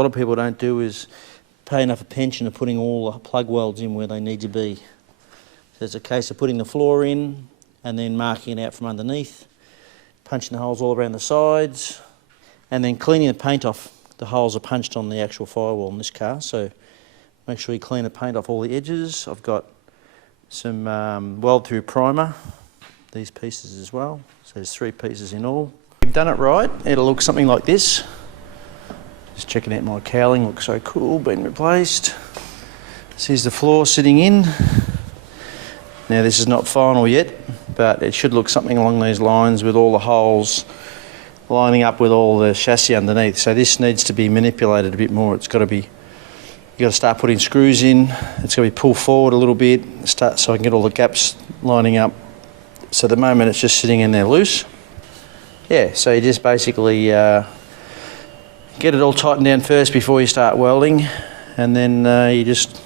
lot of people don't do is pay enough attention to putting all the plug welds in where they need to be. So it's a case of putting the floor in and then marking it out from underneath, punching the holes all around the sides, and then cleaning the paint off. The holes are punched on the actual firewall in this car, so make sure you clean the paint off all the edges. I've got some weld-through primer, these pieces as well. So there's 3 pieces in all. If you've done it right, it'll look something like this. Just checking out my cowling, looks so cool, been replaced. So here's the floor sitting in. Now this is not final yet, but it should look something along these lines with all the holes lining up with all the chassis underneath. So this needs to be manipulated a bit more. It's got to be, you got to start putting screws in. It's got to be pulled forward a little bit, so I can get all the gaps lining up. So at the moment it's just sitting in there loose. Yeah, so you just basically get it all tightened down first before you start welding, and then you just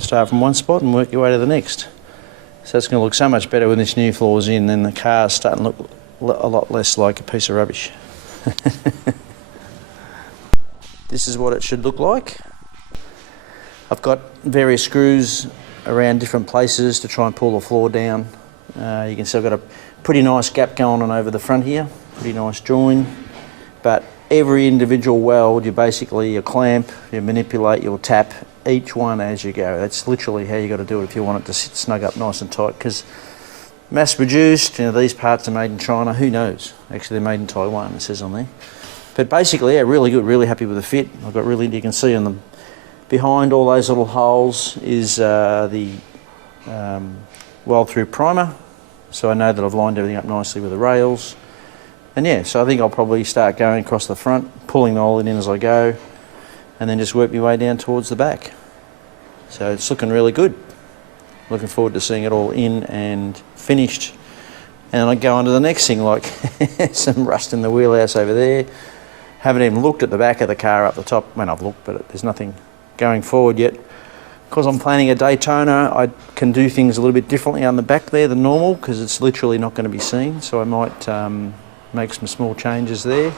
start from one spot and work your way to the next. So it's going to look so much better when this new floor's in, and the car's starting to look a lot less like a piece of rubbish. This is what it should look like. I've got various screws around different places to try and pull the floor down. You can see I've got a pretty nice gap going on over the front here, pretty nice join. But every individual weld, you clamp, you manipulate, you'll tap each one as you go. That's literally how you got to do it if you want it to sit snug up nice and tight, because mass produced, these parts are made in China, who knows? Actually they're made in Taiwan, it says on there. But basically, yeah, really good, really happy with the fit. I've got you can see on the, behind all those little holes is the weld-through primer. So I know that I've lined everything up nicely with the rails. And yeah, so I think I'll probably start going across the front, pulling the hole in as I go, and then just work my way down towards the back. So it's looking really good. Looking forward to seeing it all in and finished. And I go on to the next thing, like some rust in the wheelhouse over there. Haven't even looked at the back of the car up the top. I mean, I've looked, but there's nothing going forward yet. Because I'm planning a Daytona, I can do things a little bit differently on the back there than normal, because it's literally not going to be seen. So I might make some small changes there.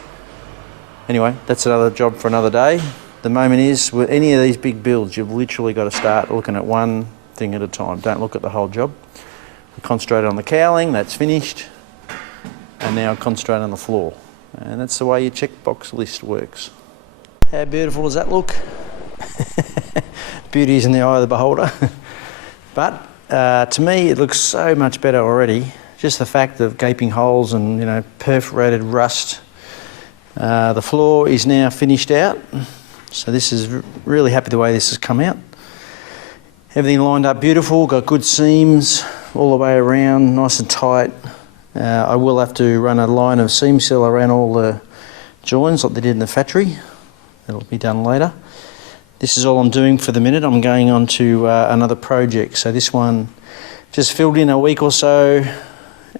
Anyway, that's another job for another day. The moment is, with any of these big builds, you've literally got to start looking at one thing at a time. Don't look at the whole job. Concentrate on the cowling, that's finished. And now concentrate on the floor. And that's the way your checkbox list works. How beautiful does that look? Beauty is in the eye of the beholder. But to me, it looks so much better already. Just the fact of gaping holes and perforated rust. The floor is now finished out. So this is really happy the way this has come out. Everything lined up beautiful, got good seams all the way around, nice and tight. I will have to run a line of seam seal around all the joins like they did in the factory. That'll be done later. This is all I'm doing for the minute. I'm going on to another project. So this one just filled in a week or so,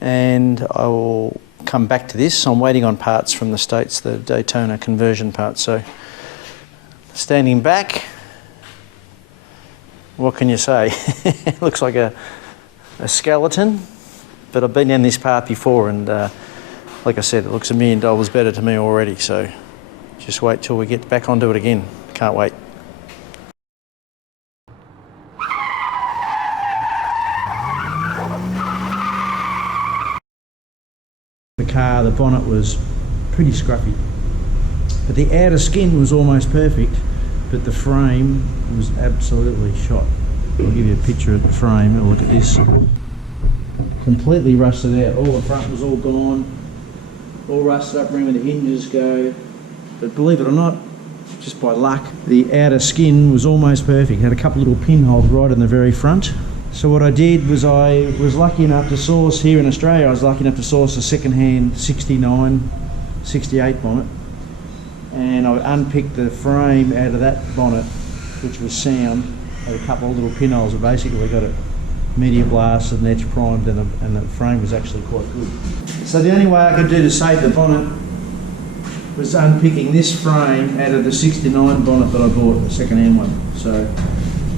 and I will come back to this. I'm waiting on parts from the States, the Daytona conversion parts. So standing back, what can you say? It looks like a skeleton, but I've been down this path before, and like I said, it looks $1 million better to me already. So just wait till we get back onto it again. Can't wait. The car, the bonnet was pretty scruffy, but the outer skin was almost perfect, but the frame was absolutely shot. I'll give you a picture of the frame. Have a look at this. Completely rusted out. All the front was all gone, all rusted up around where the hinges go. But believe it or not, just by luck, the outer skin was almost perfect. It had a couple little pinholes right in the very front. So what I did was I was lucky enough to source here in Australia, I was lucky enough to source a second-hand 69, 68 bonnet. And I unpicked the frame out of that bonnet, which was sound. Had a couple of little pinholes. I basically got it media blasted and edge primed, and the frame was actually quite good. So the only way I could do to save the bonnet was unpicking this frame out of the 69 bonnet that I bought, the second-hand one. So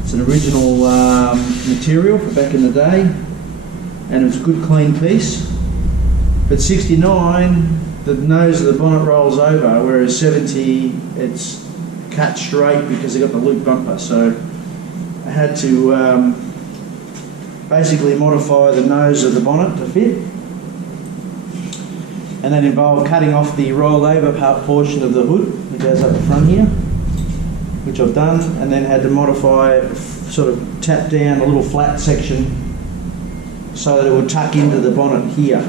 it's an original material for back in the day, and it was a good clean piece. But 69, the nose of the bonnet rolls over, whereas 70, it's cut straight because they got the loop bumper. So I had to basically modify the nose of the bonnet to fit, and that involved cutting off the rolled over portion of the hood that goes up the front here, which I've done, and then had to modify, sort of tap down a little flat section so that it would tuck into the bonnet here.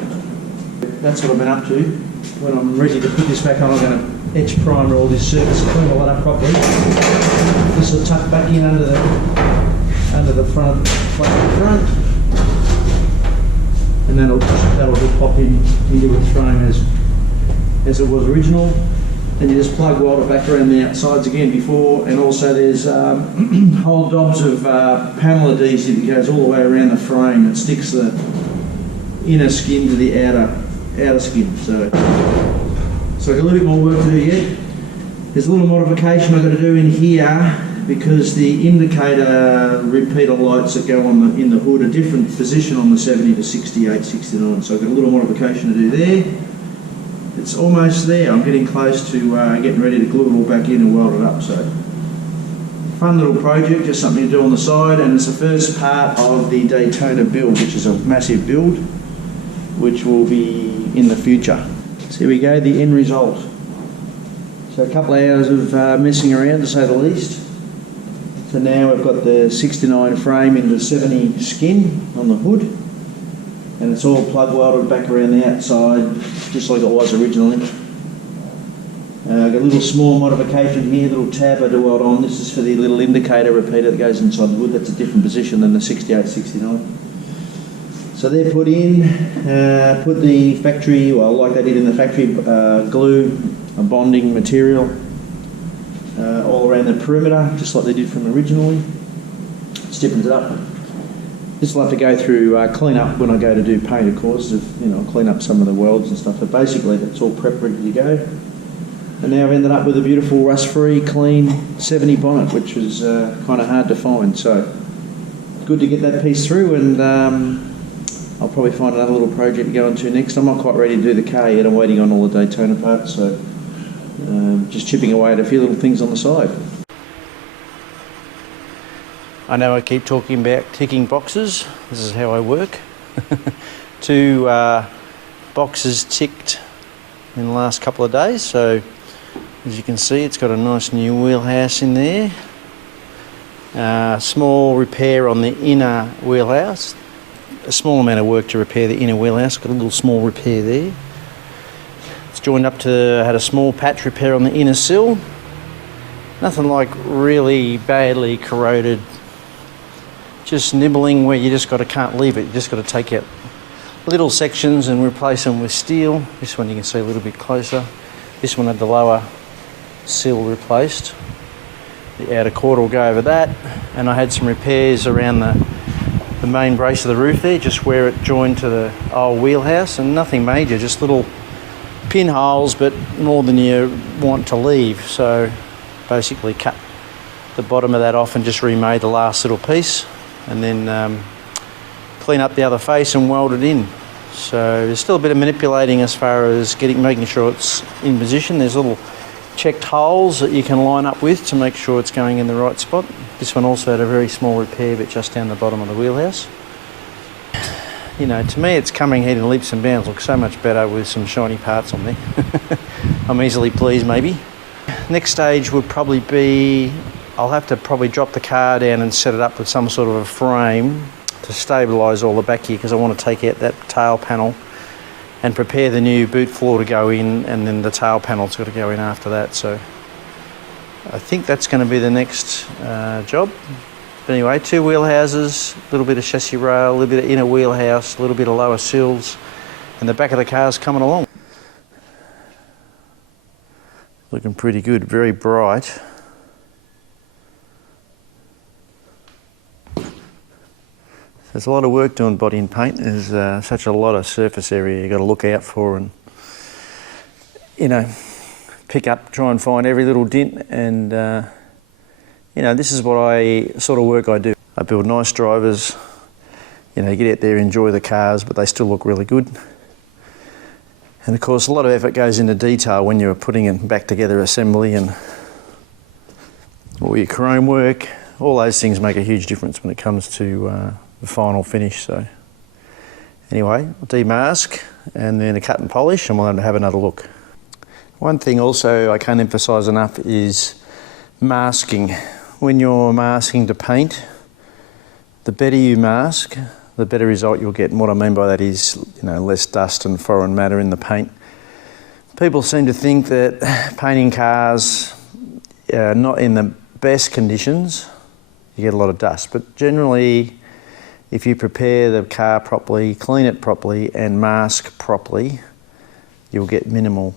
That's what I've been up to. When I'm ready to put this back on, I'm going to etch primer all this surface, clean all that up properly. This will tuck back in under the front, and that'll just pop into its frame as it was original. Then you just plug weld it back around the outsides again before, and also there's whole dobs of panel adhesive that goes all the way around the frame that sticks the inner skin to the outer skin. So I've got a little bit more work to do yet. There's a little modification I've got to do in here because the indicator repeater lights that go on in the hood are different position on the 70 to 68, 69. So I've got a little modification to do there. It's almost there. I'm getting close to getting ready to glue it all back in and weld it up. So fun little project, just something to do on the side, and it's the first part of the Daytona build, which is a massive build, which will be in the future. So here we go, the end result. So a couple of hours of messing around, to say the least. So now we've got the 69 frame in the 70 skin on the hood, and it's all plug welded back around the outside, just like it was originally. I've got a little small modification here, little tab I do weld on. This is for the little indicator repeater that goes inside the hood. That's a different position than the 68, 69. So they're put in, put the factory, well, like they did in the factory, glue, a bonding material all around the perimeter, just like they did from originally. Stiffens it up. This will have to go through clean up when I go to do paint, of course, clean up some of the welds and stuff, but basically it's all prep ready to go. And now I've ended up with a beautiful rust-free, clean 70 bonnet, which was kind of hard to find. So good to get that piece through, and I'll probably find another little project to go on to next. I'm not quite ready to do the car yet. I'm waiting on all the Daytona parts, so just chipping away at a few little things on the side. I know I keep talking about ticking boxes. This is how I work. 2 boxes ticked in the last couple of days. So as you can see, it's got a nice new wheelhouse in there. Small repair on the inner wheelhouse. A small amount of work to repair the inner wheelhouse. Got a little small repair there. It's joined up to, had a small patch repair on the inner sill. Nothing like really badly corroded. Just nibbling where you just can't leave it. You just got to take out little sections and replace them with steel. This one you can see a little bit closer. This one had the lower sill replaced. The outer quarter will go over that. And I had some repairs around the main brace of the roof there, just where it joined to the old wheelhouse, and nothing major, just little pinholes, but more than you want to leave. So basically cut the bottom of that off and just remade the last little piece, and then clean up the other face and weld it in. So there's still a bit of manipulating as far as making sure it's in position. There's little checked holes that you can line up with to make sure it's going in the right spot. This one also had a very small repair, but just down the bottom of the wheelhouse. You know, to me it's coming here in leaps and bounds. Looks so much better with some shiny parts on there. I'm easily pleased, maybe. Next stage would probably be, I'll have to probably drop the car down and set it up with some sort of a frame to stabilise all the back here, because I want to take out that tail panel and prepare the new boot floor to go in, and then the tail panel's got to go in after that. So I think that's going to be the next job. But anyway, 2 wheelhouses, a little bit of chassis rail, a little bit of inner wheelhouse, a little bit of lower sills, and the back of the car's coming along. Looking pretty good, very bright. There's a lot of work doing body and paint. There's such a lot of surface area you've got to look out for, and pick up, try and find every little dent. And this is what sort of work I do. I build nice drivers. You get out there, enjoy the cars, but they still look really good. And of course, a lot of effort goes into detail when you're putting it back together, assembly, and all your chrome work, all those things make a huge difference when it comes to the final finish. So anyway, I'll demask and then a cut and polish, and we'll have another look. One thing also I can't emphasise enough is masking. When you're masking to paint, the better you mask, the better result you'll get. And what I mean by that is, less dust and foreign matter in the paint. People seem to think that painting cars not in the best conditions, you get a lot of dust. But generally, if you prepare the car properly, clean it properly and mask properly, you'll get minimal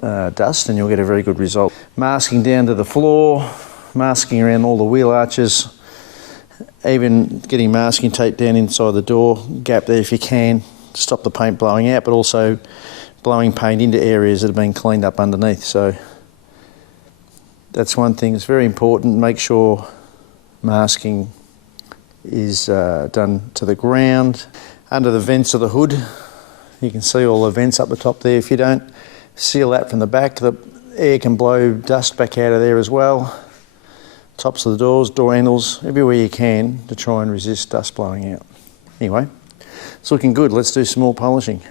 dust and you'll get a very good result. Masking down to the floor, masking around all the wheel arches, even getting masking tape down inside the door gap there if you can, to stop the paint blowing out, but also blowing paint into areas that have been cleaned up underneath. So that's one thing that's very important. Make sure masking is done to the ground. Under the vents of the hood, you can see all the vents up the top there. If you don't seal that from the back, the air can blow dust back out of there as well. Tops of the doors, door handles, everywhere you can to try and resist dust blowing out. Anyway, it's looking good. Let's do some more polishing.